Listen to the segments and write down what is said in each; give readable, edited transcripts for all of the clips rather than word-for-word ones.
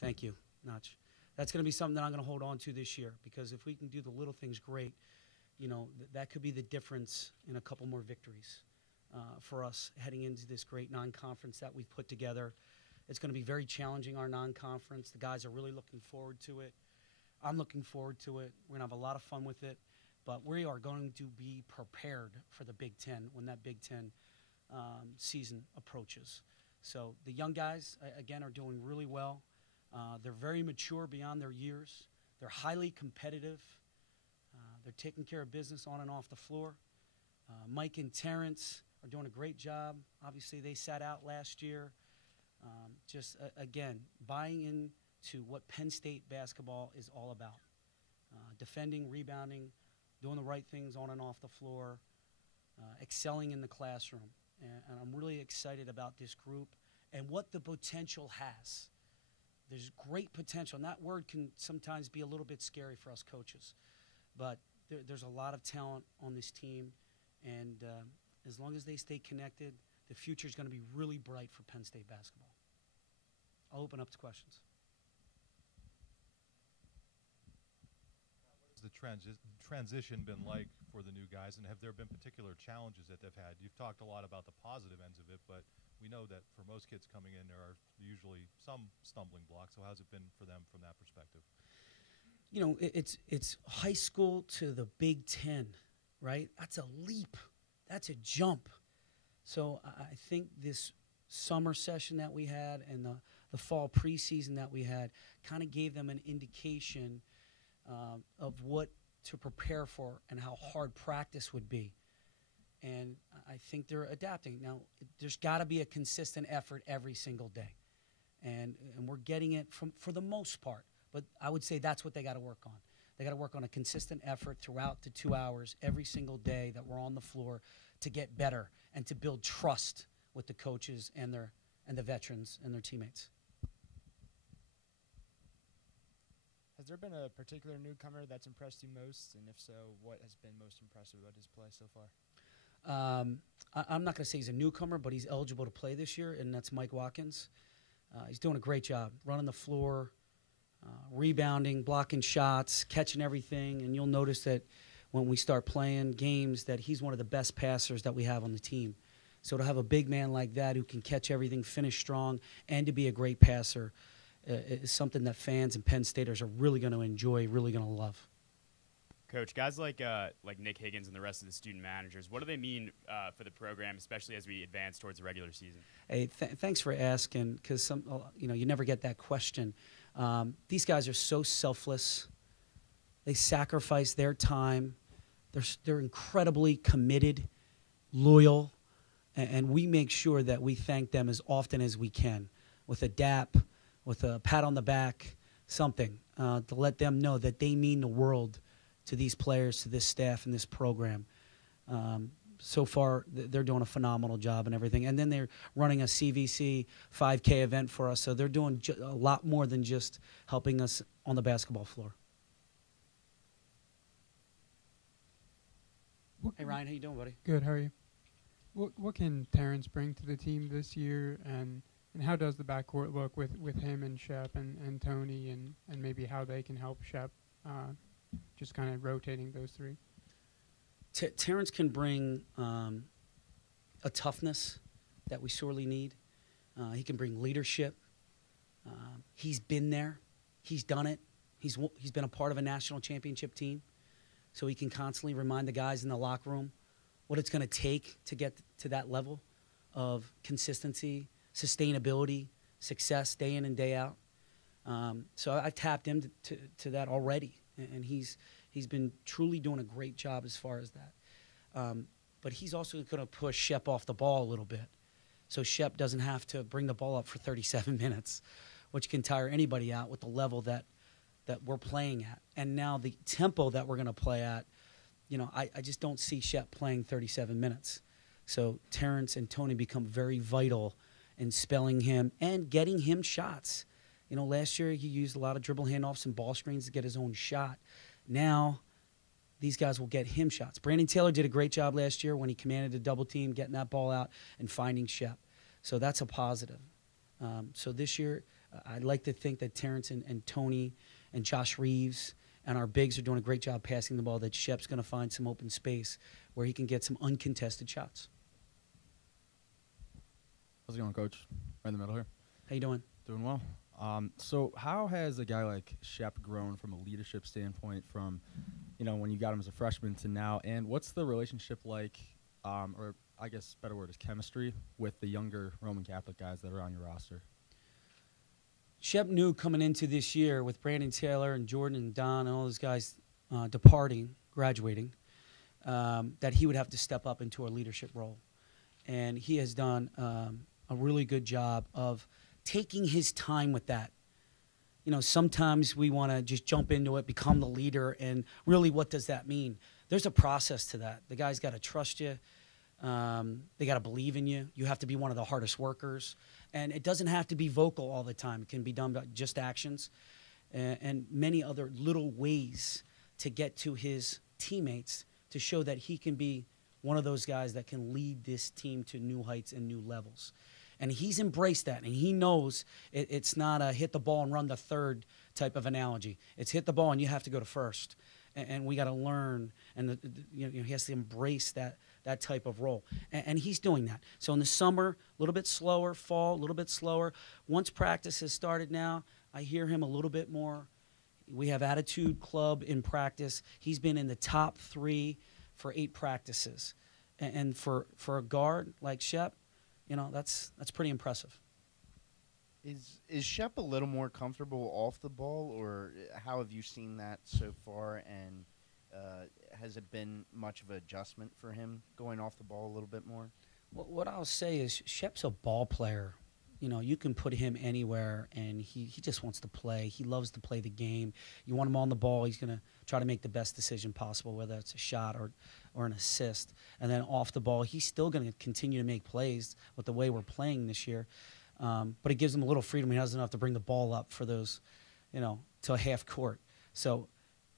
Thank you, Notch. That's going to be something that I'm going to hold on to this year, because if we can do the little things great, that could be the difference in a couple more victories for us heading into this great non-conference that we've put together. It's going to be very challenging, our non-conference. The guys are really looking forward to it. I'm looking forward to it. We're going to have a lot of fun with it, but we are going to be prepared for the Big Ten when that Big Ten season approaches. So the young guys, again, are doing really well. They're very mature beyond their years. They're highly competitive. They're taking care of business on and off the floor. Mike and Terrence are doing a great job. Obviously, they sat out last year. Again, buying into what Penn State basketball is all about. Defending, rebounding, doing the right things on and off the floor, excelling in the classroom. And I'm really excited about this group and what the potential has. There's great potential, and that word can sometimes be a little bit scary for us coaches. But there's a lot of talent on this team, and as long as they stay connected, the future is going to be really bright for Penn State basketball. I'll open up to questions. What has the transition been like for the new guys, and have there been particular challenges that they've had? You've talked a lot about the positive ends of it, but we know that for most kids coming in, there are usually some stumbling blocks. So how's it been for them from that perspective? It's high school to the Big Ten, right? That's a leap. That's a jump. So I think this summer session that we had and the fall preseason that we had kind of gave them an indication of what to prepare for and how hard practice would be. And I think they're adapting. Now, there's got to be a consistent effort every single day. And we're getting it for the most part. But I would say that's what they got to work on. They got to work on a consistent effort throughout the 2 hours every single day that we're on the floor to get better and to build trust with the coaches and the veterans and their teammates. Has there been a particular newcomer that's impressed you most? And if so, what has been most impressive about his play so far? I'm not going to say he's a newcomer, but he's eligible to play this year, and that's Mike Watkins. He's doing a great job running the floor, rebounding, blocking shots, catching everything. And you'll notice that when we start playing games that he's one of the best passers that we have on the team. So to have a big man like that who can catch everything, finish strong, and to be a great passer is something that fans and Penn Staters are really going to enjoy, really going to love. Coach, guys like Nick Higgins and the rest of the student managers, what do they mean for the program, especially as we advance towards the regular season? Hey, thanks for asking, because you never get that question. These guys are so selfless. They sacrifice their time. They're incredibly committed, loyal, and we make sure that we thank them as often as we can with a dap, with a pat on the back, something to let them know that they mean the world to these players, to this staff, and this program. So far, they're doing a phenomenal job and everything. And then they're running a CVC 5K event for us, so they're doing a lot more than just helping us on the basketball floor. Hey, Ryan, how you doing, buddy? Good, how are you? What can Terrence bring to the team this year, and how does the backcourt look with him and Shep and Tony, and maybe how they can help Shep, just kind of rotating those three? Terrence can bring a toughness that we sorely need. He can bring leadership. He's been there. He's done it. He's been a part of a national championship team, so he can constantly remind the guys in the locker room what it's going to take to get to that level of consistency, sustainability, success day in and day out. So I've tapped him to that already, and he's been truly doing a great job as far as that. But he's also going to push Shep off the ball a little bit, so Shep doesn't have to bring the ball up for 37 minutes, which can tire anybody out with the level that we're playing at. And now the tempo that we're going to play at, I just don't see Shep playing 37 minutes. So Terrence and Tony become very vital in spelling him and getting him shots. Last year he used a lot of dribble handoffs and ball screens to get his own shot. Now these guys will get him shots. Brandon Taylor did a great job last year when he commanded a double team, getting that ball out and finding Shep. So that's a positive. So this year I'd like to think that Terrence and Tony and Josh Reeves and our bigs are doing a great job passing the ball, that Shep's going to find some open space where he can get some uncontested shots. How's it going, Coach? Right in the middle here. How you doing? Doing well. So how has a guy like Shep grown from a leadership standpoint from, when you got him as a freshman to now? And what's the relationship like, or I guess better word is chemistry, with the younger Roman Catholic guys that are on your roster? Shep knew coming into this year with Brandon Taylor and Jordan and Don and all those guys graduating, that he would have to step up into a leadership role. And he has done a really good job of taking his time with that. Sometimes we want to just jump into it, become the leader, and really what does that mean? There's a process to that. The guy's got to trust you. They got to believe in you. You have to be one of the hardest workers. And it doesn't have to be vocal all the time. It can be done by just actions and many other little ways to get to his teammates to show that he can be one of those guys that can lead this team to new heights and new levels. And he's embraced that, and he knows it's not a hit the ball and run the third type of analogy. It's hit the ball and you have to go to first. And we got to learn, and he has to embrace that type of role. And he's doing that. So in the summer, a little bit slower, fall, a little bit slower. Once practice has started now, I hear him a little bit more. We have Attitude Club in practice. He's been in the top 3 for 8 practices. And for a guard like Shep, that's pretty impressive. Is Shep a little more comfortable off the ball, or how have you seen that so far? And has it been much of an adjustment for him going off the ball a little bit more? Well, what I'll say is Shep's a ball player. You can put him anywhere, and he just wants to play. He loves to play the game. You want him on the ball, he's going to try to make the best decision possible, whether it's a shot or an assist. And then off the ball, he's still going to continue to make plays with the way we're playing this year. But it gives him a little freedom. He doesn't have to bring the ball up for those, to half court. So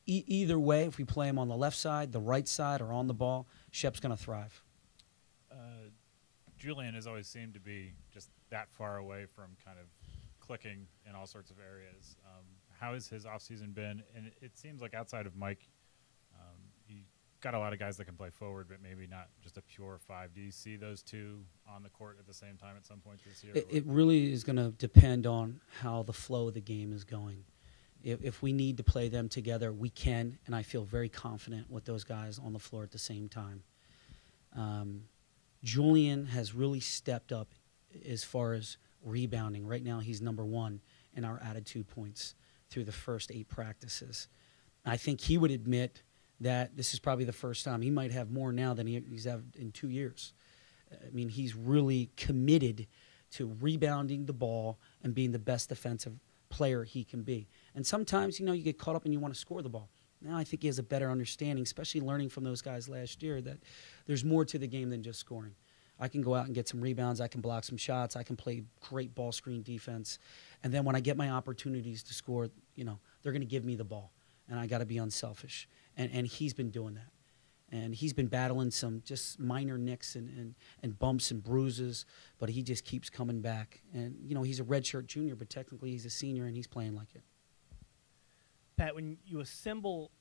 either way, if we play him on the left side, the right side, or on the ball, Shep's going to thrive. Julian has always seemed to be just that far away from kind of clicking in all sorts of areas. How has his offseason been? And it seems like outside of Mike, you got a lot of guys that can play forward, but maybe not just a pure 5. Do you see those two on the court at the same time at some point this year? It really is going to depend on how the flow of the game is going. If we need to play them together, we can, and I feel very confident with those guys on the floor at the same time. Julian has really stepped up as far as rebounding. Right now he's number 1 in our attitude points through the first 8 practices. I think he would admit that this is probably the first time. He might have more now than he's had in 2 years. I mean, he's really committed to rebounding the ball and being the best defensive player he can be. And sometimes, you get caught up and you want to score the ball. Now I think he has a better understanding, especially learning from those guys last year, that there's more to the game than just scoring. I can go out and get some rebounds. I can block some shots. I can play great ball screen defense. And then when I get my opportunities to score, they're going to give me the ball. And I got to be unselfish. And he's been doing that. And he's been battling some just minor nicks and bumps and bruises, but he just keeps coming back. And, he's a redshirt junior, but technically he's a senior, and he's playing like it. Pat, when you assemble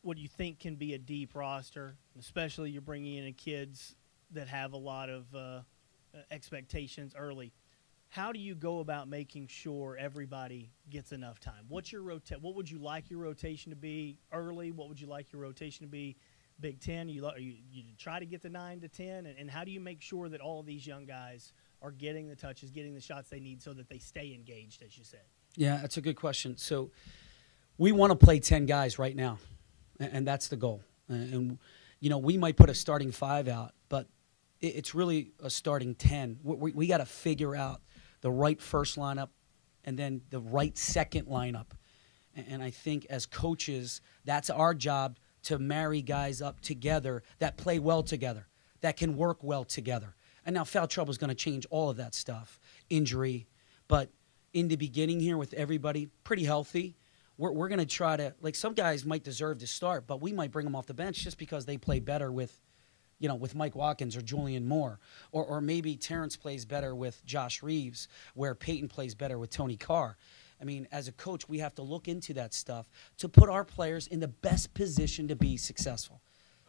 what you think can be a deep roster, especially you're bringing in kids that have a lot of expectations early, how do you go about making sure everybody gets enough time? What's your what would you like your rotation to be early? What would you like your rotation to be Big Ten? You try to get the 9 to 10, and how do you make sure that all of these young guys are getting the touches, getting the shots they need so that they stay engaged, as you said? Yeah, that's a good question. So we want to play 10 guys right now, and that's the goal. And we might put a starting 5 out, but it's really a starting 10. We got to figure out the right first lineup and then the right second lineup. And I think as coaches, that's our job, to marry guys up together that play well together, that can work well together. And now foul trouble is going to change all of that stuff, injury. But in the beginning here with everybody pretty healthy, we're going to try to, some guys might deserve to start, but we might bring them off the bench just because they play better with with Mike Watkins or Julian Moore, or maybe Terrence plays better with Josh Reeves, where Peyton plays better with Tony Carr. I mean, as a coach, we have to look into that stuff to put our players in the best position to be successful.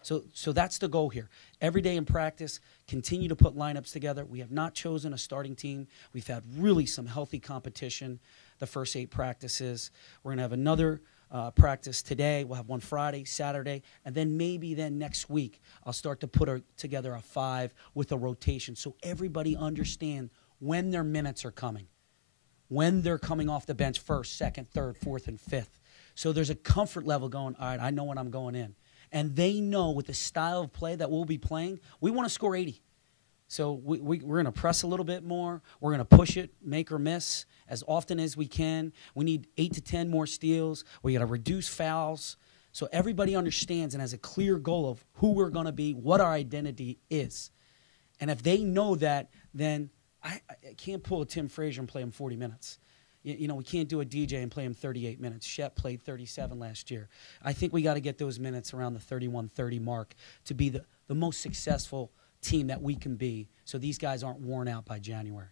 So that's the goal here. Every day in practice, continue to put lineups together. We have not chosen a starting team. We've had really some healthy competition the first 8 practices. We're going to have another practice today. We'll have one Friday, Saturday, and then maybe next week I'll start to put together a 5 with a rotation so everybody understand when their minutes are coming, when they're coming off the bench first, second, third, fourth, and fifth. So there's a comfort level going, all right, I know when I'm going in. And they know with the style of play that we'll be playing, we want to score 80. So we're going to press a little bit more. We're going to push it, make or miss as often as we can. We need 8 to 10 more steals. We got to reduce fouls. So everybody understands and has a clear goal of who we're going to be, what our identity is. And if they know that, then I can't pull a Tim Frazier and play him 40 minutes. We can't do a DJ and play him 38 minutes. Shep played 37 last year. I think we got to get those minutes around the 31-30 mark to be the most successful team that we can be so these guys aren't worn out by January.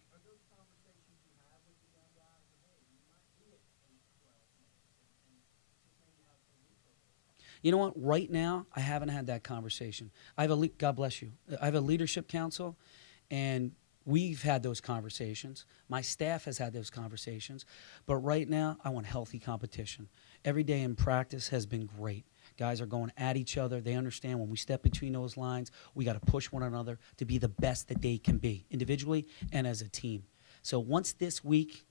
You know what? Right now, I haven't had that conversation. God bless you. I have a leadership council, and we've had those conversations. My staff has had those conversations. But right now, I want healthy competition. Every day in practice has been great. Guys are going at each other. They understand when we step between those lines, we got to push one another to be the best that they can be, individually and as a team. So once this week,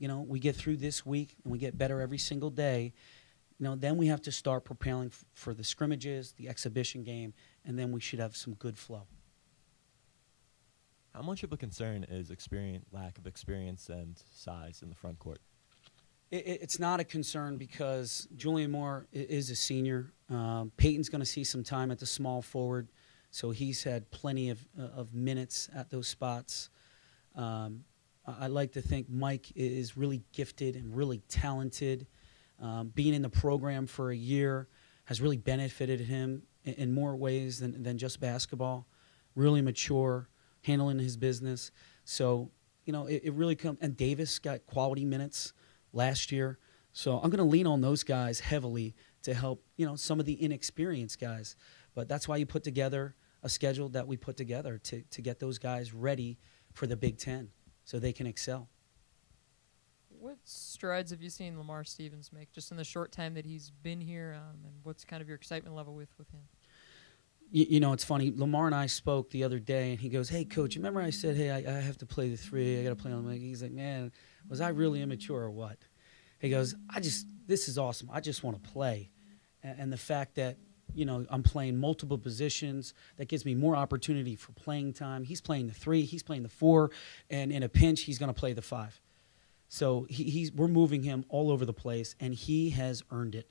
we get through this week and we get better every single day, then we have to start preparing for the scrimmages, the exhibition game, and then we should have some good flow. How much of a concern is lack of experience and size in the front court? It's not a concern because Julian Moore is a senior. Peyton's going to see some time at the small forward, so he's had plenty of minutes at those spots. I like to think Mike is really gifted and really talented. Being in the program for a year has really benefited him in more ways than just basketball. Really mature, handling his business. So, it really comes. And Davis got quality minutes last year. So I'm going to lean on those guys heavily to help, some of the inexperienced guys. But that's why you put together a schedule that we put together to get those guys ready for the Big Ten so they can excel. What strides have you seen Lamar Stevens make just in the short time that he's been here, and what's kind of your excitement level with him? It's funny. Lamar and I spoke the other day, and he goes, "Hey, Coach, remember I said, hey, I have to play the 3. I got to play on the." He's like, "Man, was I really immature or what?" He goes, this is awesome. I just want to play. And the fact that, I'm playing multiple positions, that gives me more opportunity for playing time. He's playing the 3, he's playing the 4, and in a pinch, he's going to play the 5. So we're moving him all over the place, and he has earned it.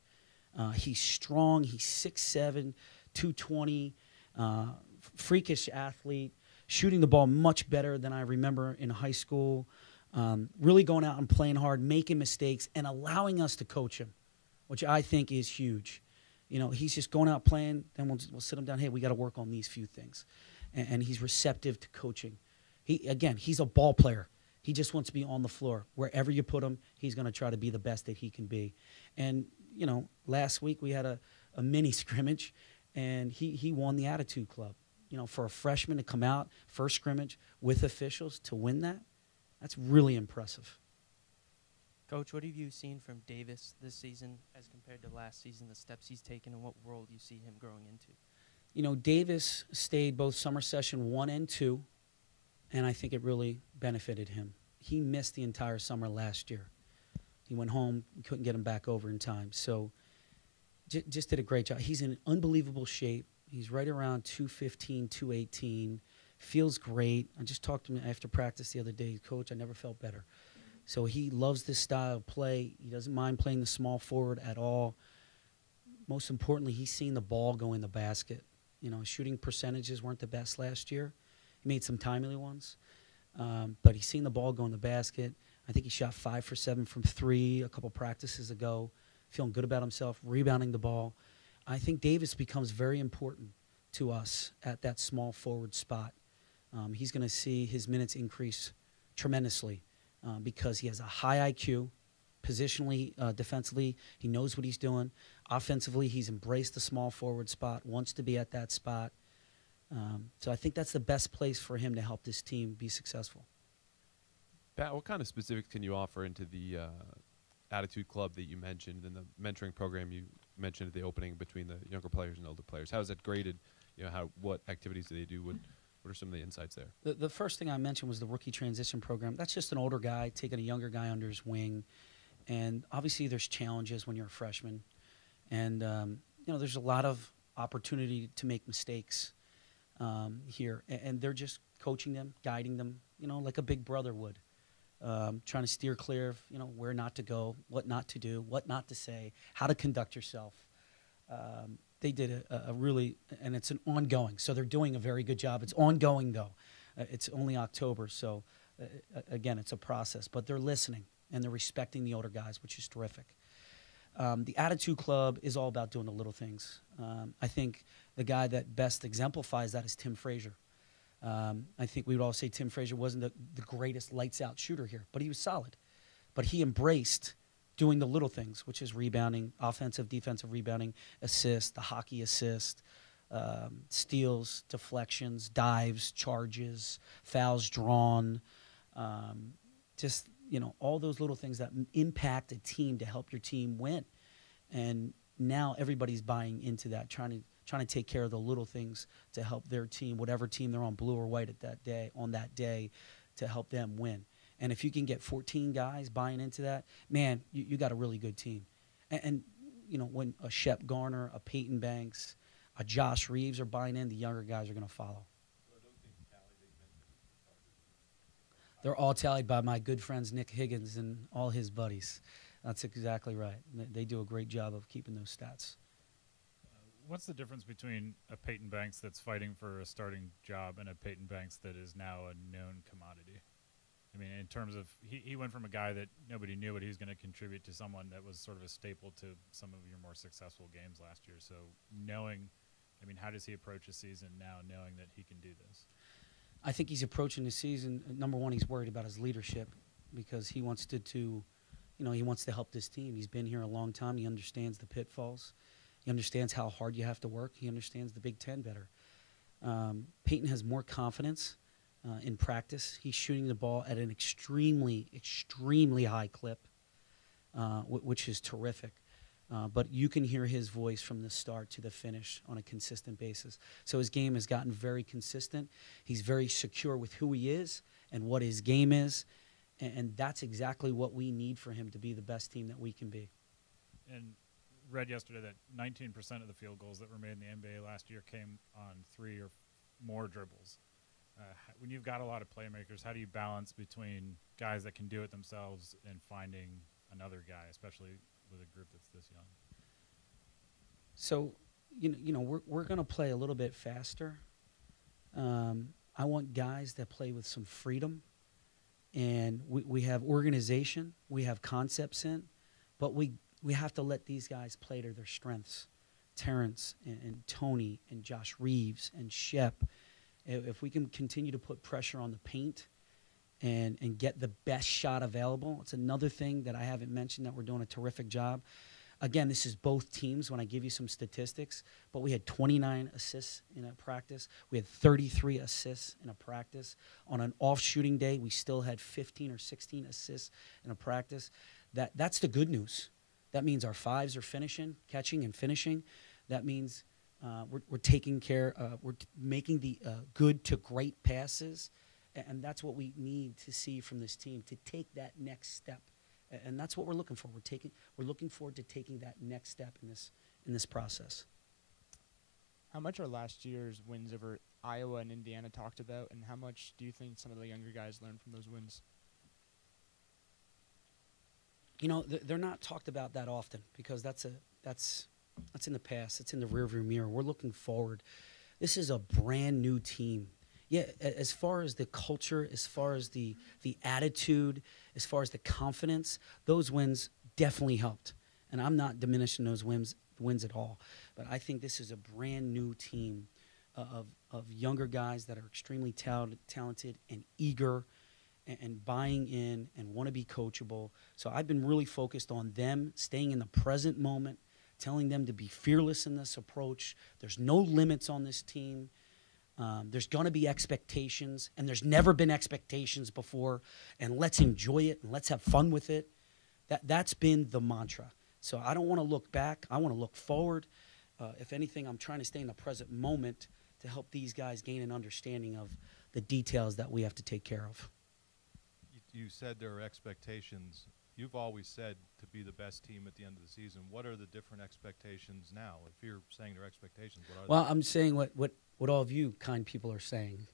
He's strong. He's 6'7", 220, freakish athlete, shooting the ball much better than I remember in high school, really going out and playing hard, making mistakes, and allowing us to coach him, which I think is huge. He's just going out playing, then we'll sit him down, hey, we got to work on these few things. And he's receptive to coaching. He's a ball player. He just wants to be on the floor. Wherever you put him, he's going to try to be the best that he can be. And, last week we had a mini scrimmage, and he won the Attitude Club. For a freshman to come out, first scrimmage with officials to win that's really impressive. Coach, what have you seen from Davis this season as compared to last season, the steps he's taken, and what role do you see him growing into? Davis stayed both summer session 1 and 2, and I think it really benefited him. He missed the entire summer last year. He went home, couldn't get him back over in time. So just did a great job. He's in unbelievable shape. He's right around 215, 218. Feels great. I just talked to him after practice the other day. Coach, I never felt better. So he loves this style of play. He doesn't mind playing the small forward at all. Most importantly, he's seen the ball go in the basket. His shooting percentages weren't the best last year. He made some timely ones. But he's seen the ball go in the basket. I think he shot 5 for 7 from 3 a couple practices ago. Feeling good about himself, rebounding the ball. I think Davis becomes very important to us at that small forward spot. He's going to see his minutes increase tremendously because he has a high IQ. Positionally, defensively, he knows what he's doing. Offensively, he's embraced the small forward spot, wants to be at that spot. So I think that's the best place for him to help this team be successful. Pat, what kind of specifics can you offer into the Attitude Club that you mentioned and the mentoring program you mentioned at the opening between the younger players and older players? How is that graded? You know, what activities do they do? What are some of the insights there? The first thing I mentioned was the rookie transition program. That's just an older guy taking a younger guy under his wing. And obviously there's challenges when you're a freshman. And, you know, there's a lot of opportunity to make mistakes here. And they're just coaching them, guiding them, you know, like a big brother would. Trying to steer clear of, you know, where not to go, what not to do, what not to say, how to conduct yourself. They did a really, and it's an ongoing, so they're doing a very good job. It's ongoing, though. It's only October, so, again, it's a process. But they're listening, and they're respecting the older guys, which is terrific. The Attitude Club is all about doing the little things. I think the guy that best exemplifies that is Tim Frazier. I think we would all say Tim Frazier wasn't the greatest lights-out shooter here, but he was solid. But he embraced doing the little things, which is rebounding, offensive, defensive rebounding, assist, the hockey assist, steals, deflections, dives, charges, fouls drawn, just, you know, all those little things that impact a team to help your team win. And now everybody's buying into that, trying to take care of the little things to help their team, whatever team they're on, blue or white on that day, to help them win. And if you can get 14 guys buying into that, man, you got a really good team. And you know, when a Shep Garner, a Peyton Banks, a Josh Reeves are buying in, the younger guys are going to follow. They're all tallied by my good friends Nick Higgins and all his buddies. That's exactly right. They do a great job of keeping those stats. What's the difference between a Peyton Banks that's fighting for a starting job and a Peyton Banks that is now a known commodity? I mean, in terms of, he went from a guy that nobody knew what he was going to contribute to someone that was sort of a staple to some of your more successful games last year. So knowing, I mean, how does he approach a season now knowing that he can do this? I think he's approaching the season, number one, he's worried about his leadership because he wants to you know, he wants to help this team. He's been here a long time. He understands the pitfalls. He understands how hard you have to work. He understands the Big Ten better. Peyton has more confidence in practice. He's shooting the ball at an extremely, extremely high clip, which is terrific. But you can hear his voice from the start to the finish on a consistent basis. So his game has gotten very consistent. He's very secure with who he is and what his game is. And that's exactly what we need for him to be the best team that we can be. And read yesterday that 19% of the field goals that were made in the NBA last year came on 3 or more dribbles. When you've got a lot of playmakers, how do you balance between guys that can do it themselves and finding another guy, especially with a group that's this young? So, you know, we're going to play a little bit faster. I want guys that play with some freedom, and we have organization, we have concepts in, but we have to let these guys play to their strengths. Terrence and Tony and Josh Reeves and Shep. If we can continue to put pressure on the paint and get the best shot available, it's another thing that I haven't mentioned that we're doing a terrific job. Again, this is both teams when I give you some statistics, but we had 29 assists in a practice. We had 33 assists in a practice. On an off-shooting day, we still had 15 or 16 assists in a practice. That's the good news. That means our fives are finishing, catching and finishing. That means we're taking care, we're making the good to great passes, and that's what we need to see from this team to take that next step, and that's what we're looking for. We're looking forward to taking that next step in this process. How much are last year's wins over Iowa and Indiana talked about, and how much do you think some of the younger guys learned from those wins? You know, they're not talked about that often because that's in the past. It's in the rearview mirror. We're looking forward. This is a brand new team. Yeah, as far as the culture, as far as the attitude, as far as the confidence, those wins definitely helped. And I'm not diminishing those wins at all. But I think this is a brand new team of younger guys that are extremely talented and eager and buying in and want to be coachable. So I've been really focused on them, staying in the present moment, telling them to be fearless in this approach. There's no limits on this team. There's going to be expectations, and there's never been expectations before, and let's enjoy it, and let's have fun with it. That's been the mantra. So I don't want to look back. I want to look forward. If anything, I'm trying to stay in the present moment to help these guys gain an understanding of the details that we have to take care of. You said there are expectations. You've always said to be the best team at the end of the season. What are the different expectations now? If you're saying there are expectations, what are Well, they? I'm saying what all of you kind people are saying,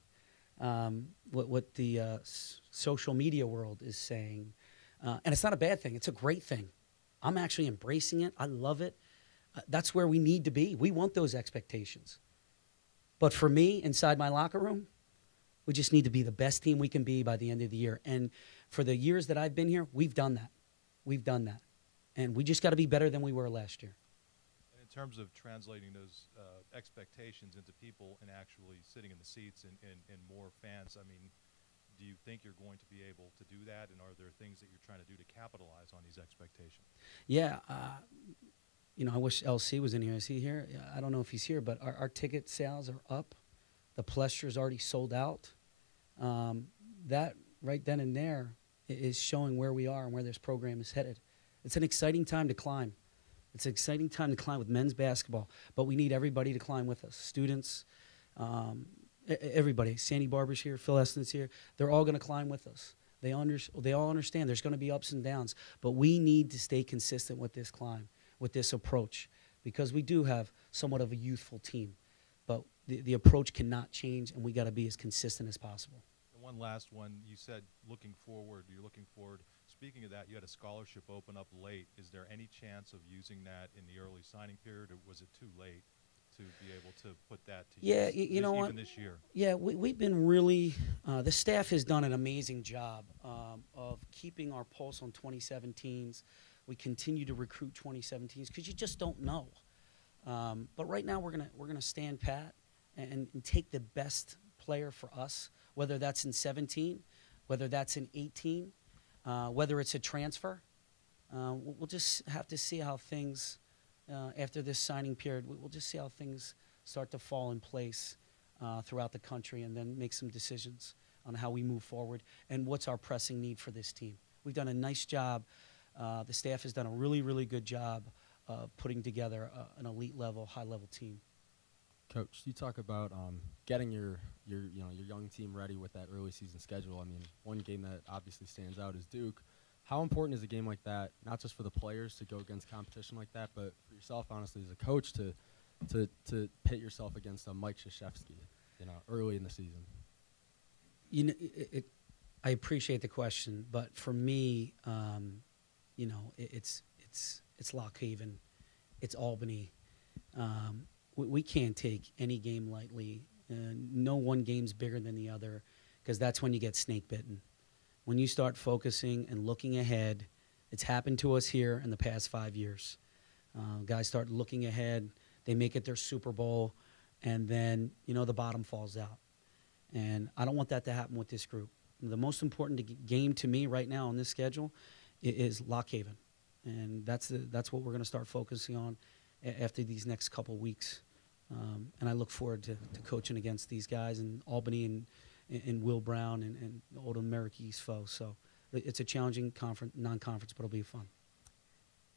what the social media world is saying. And it's not a bad thing. It's a great thing. I'm actually embracing it. I love it. That's where we need to be. We want those expectations. But for me, inside my locker room, we just need to be the best team we can be by the end of the year. And for the years that I've been here, we've done that. We've done that. And we just got to be better than we were last year. And in terms of translating those expectations into people and actually sitting in the seats and more fans, I mean, do you think you're going to be able to do that? And are there things that you're trying to do to capitalize on these expectations? Yeah. I wish LC was in here. Is he here? I don't know if he's here, but our ticket sales are up. The Pleasure's already sold out. That right then and there is showing where we are and where this program is headed. It's an exciting time to climb. It's an exciting time to climb with men's basketball, but we need everybody to climb with us. Students, everybody. Sandy Barber's here, Phil Eston's here. They're all going to climb with us. They all understand there's going to be ups and downs, but we need to stay consistent with this climb, with this approach, because we do have somewhat of a youthful team, but the approach cannot change, and we got to be as consistent as possible. And one last one. You said looking forward. You're looking forward. Speaking of that, you had a scholarship open up late. Is there any chance of using that in the early signing period, or was it too late to be able to put that to use you know what? even this year? Yeah, we've been really the staff has done an amazing job of keeping our pulse on 2017s. We continue to recruit 2017s because you just don't know. But right now we're gonna stand pat and take the best player for us, whether that's in 17, whether that's in 18, whether it's a transfer. We'll just have to see how things after this signing period. We'll just see how things start to fall in place throughout the country, and then make some decisions on how we move forward and what's our pressing need for this team. We've done a nice job. The staff has done a really, really good job of putting together an elite level, high level team. Coach, you talk about getting your young team ready with that early season schedule. I mean, one game that obviously stands out is Duke. How important is a game like that, not just for the players to go against competition like that, but for yourself, honestly, as a coach, to pit yourself against a Mike Krzyzewski, early in the season? I appreciate the question, but for me, it's Lock Haven, it's Albany. We can't take any game lightly. No one game's bigger than the other, because that's when you get snake bitten. When you start focusing and looking ahead, it's happened to us here in the past 5 years. Guys start looking ahead, they make it their Super Bowl, and then, the bottom falls out. And I don't want that to happen with this group. The most important game to me right now on this schedule is Lock Haven. And that's what we're going to start focusing on after these next couple weeks. And I look forward to coaching against these guys in Albany and Will Brown and the Old America East foe. So it's a challenging non-conference, but it'll be fun.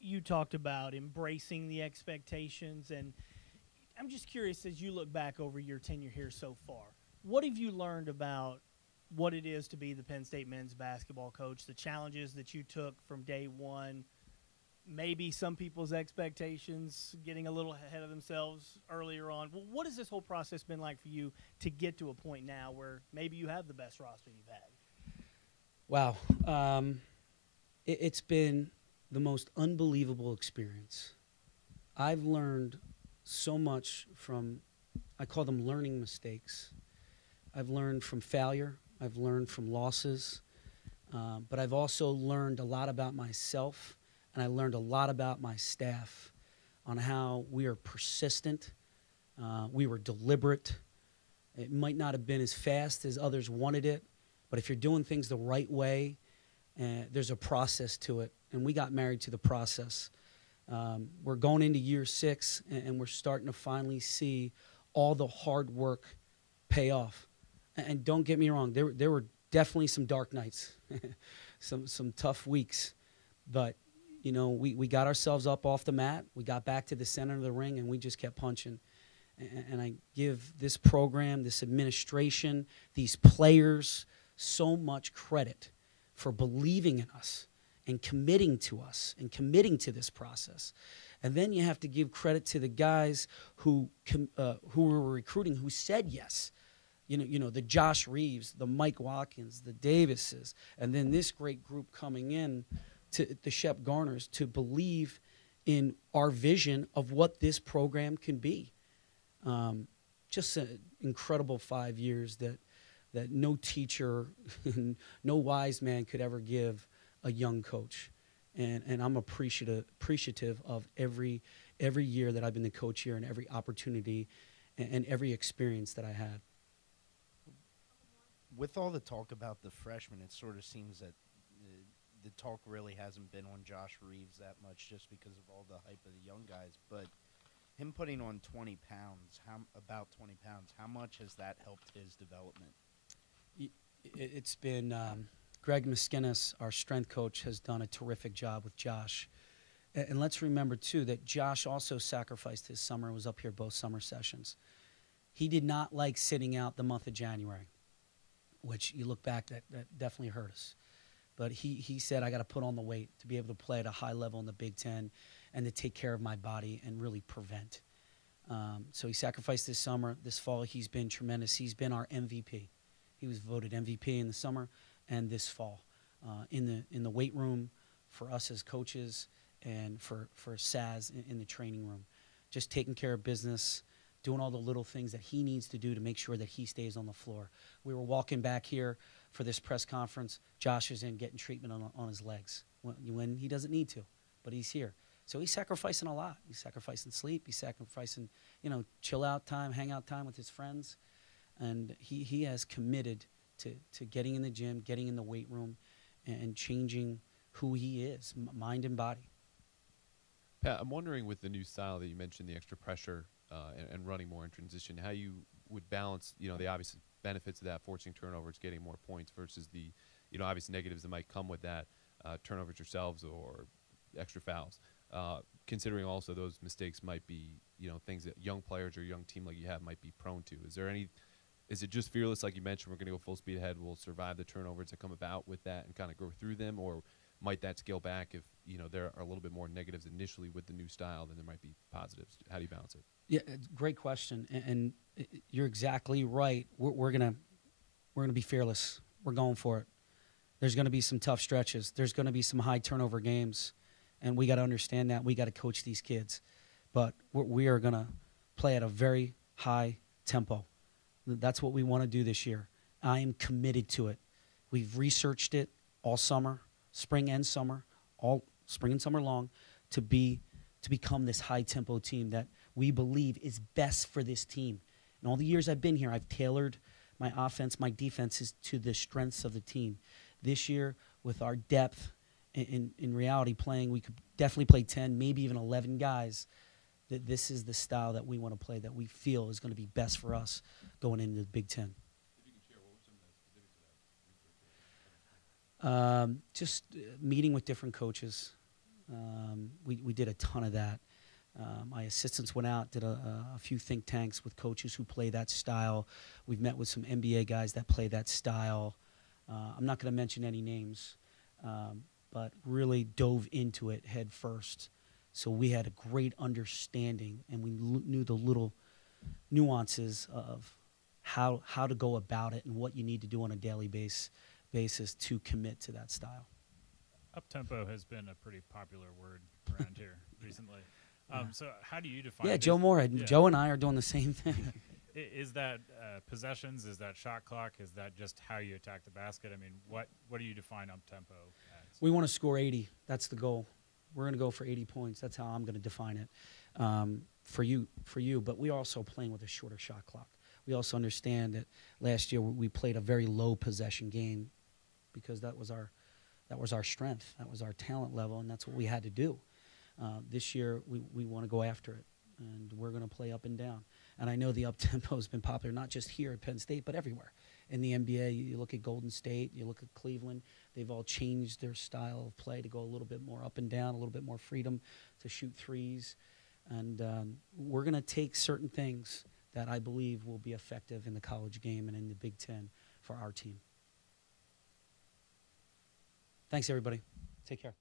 You talked about embracing the expectations, and I'm just curious, as you look back over your tenure here so far, what have you learned about what it is to be the Penn State men's basketball coach, the challenges that you took from day one, maybe some people's expectations getting a little ahead of themselves earlier on? Well, what has this whole process been like for you to get to a point now where maybe you have the best roster you've had? Wow. It's been the most unbelievable experience. I've learned so much from, I call them learning mistakes. I've learned from failure. I've learned from losses. But I've also learned a lot about myself, and I learned a lot about my staff on how we are persistent, we were deliberate, It might not have been as fast as others wanted it, but if you're doing things the right way, there's a process to it, and we got married to the process. We're going into year 6, and we're starting to finally see all the hard work pay off. And don't get me wrong, there were definitely some dark nights, some tough weeks, but you know, we got ourselves up off the mat, we got back to the center of the ring, and we just kept punching. And I give this program, this administration, these players so much credit for believing in us and committing to us and committing to this process. And then you have to give credit to the guys who were recruiting, who said yes. You know, the Josh Reeves, the Mike Watkins, the Davises, and then this great group coming in to the Shep Garners to believe in our vision of what this program can be. Just an incredible 5 years that no teacher, no wise man could ever give a young coach. And I'm appreciative of every year that I've been the coach here and every opportunity and every experience that I had. With all the talk about the freshmen, it sort of seems that the talk really hasn't been on Josh Reeves that much just because of all the hype of the young guys. But him putting on 20 pounds, about 20 pounds, how much has that helped his development? It's been Greg Miskinnis, our strength coach, has done a terrific job with Josh. And let's remember, too, that Josh also sacrificed his summer, was up here both summer sessions. He did not like sitting out the month of January, which you look back, that definitely hurt us. But he said, I got to put on the weight to be able to play at a high level in the Big Ten and to take care of my body and really prevent. So he sacrificed this summer. This fall, he's been tremendous. He's been our MVP. He was voted MVP in the summer and this fall in the weight room for us as coaches and for Saz in the training room. Just taking care of business, doing all the little things that he needs to do to make sure that he stays on the floor. We were walking back here for this press conference. Josh is in getting treatment on his legs when he doesn't need to, but he's here. So he's sacrificing a lot. He's sacrificing sleep. He's sacrificing, chill out time, hang out time with his friends. And he has committed to getting in the gym, getting in the weight room, and changing who he is, mind and body. Pat, I'm wondering with the new style that you mentioned, the extra pressure and running more in transition, how you would balance, the obvious benefits of that, forcing turnovers, getting more points versus the, obvious negatives that might come with that, turnovers yourselves or extra fouls. Considering also those mistakes might be, things that young players or young team like you have might be prone to. Is it just fearless, like you mentioned, we're going to go full speed ahead, we'll survive the turnovers that come about with that and kind of go through them, or might that scale back if, there are a little bit more negatives initially with the new style than there might be positives? How do you balance it? Yeah, great question, and you're exactly right. We're gonna be fearless. We're going for it. There's going to be some tough stretches. There's going to be some high turnover games, and we got to understand that. We got to coach these kids, but we are going to play at a very high tempo. That's what we want to do this year. I am committed to it. We've researched it all summer, spring and summer, all spring and summer long, to become this high tempo team that we believe is best for this team. In all the years I've been here, I've tailored my offense, my defenses to the strengths of the team. This year, with our depth, in reality playing, we could definitely play 10, maybe even 11 guys. That this is the style that we want to play, that we feel is going to be best for us going into the Big Ten. Just meeting with different coaches. We did a ton of that. My assistants went out, did a few think tanks with coaches who play that style. We've met with some NBA guys that play that style. I'm not going to mention any names, but really dove into it head first. So we had a great understanding, and we knew the little nuances of how to go about it and what you need to do on a daily basis to commit to that style. Up-tempo has been a pretty popular word around here recently. So how do you define it? Yeah, Joe Moorhead. Yeah. Joe and I are doing the same thing. Is that possessions? Is that shot clock? Is that just how you attack the basket? I mean, what do you define up-tempo as? We want to score 80. That's the goal. We're going to go for 80 points. That's how I'm going to define it for you. But we're also playing with a shorter shot clock. we also understand that last year we played a very low possession game because that was our strength, that was our talent level, and that's what we had to do. This year we want to go after it, and we're going to play up and down. And I know the up-tempo has been popular not just here at Penn State, but everywhere. In the NBA, you look at Golden State, you look at Cleveland, they've all changed their style of play to go a little bit more up and down, a little bit more freedom to shoot threes. And we're going to take certain things that I believe will be effective in the college game and in the Big Ten for our team. Thanks, everybody. Take care.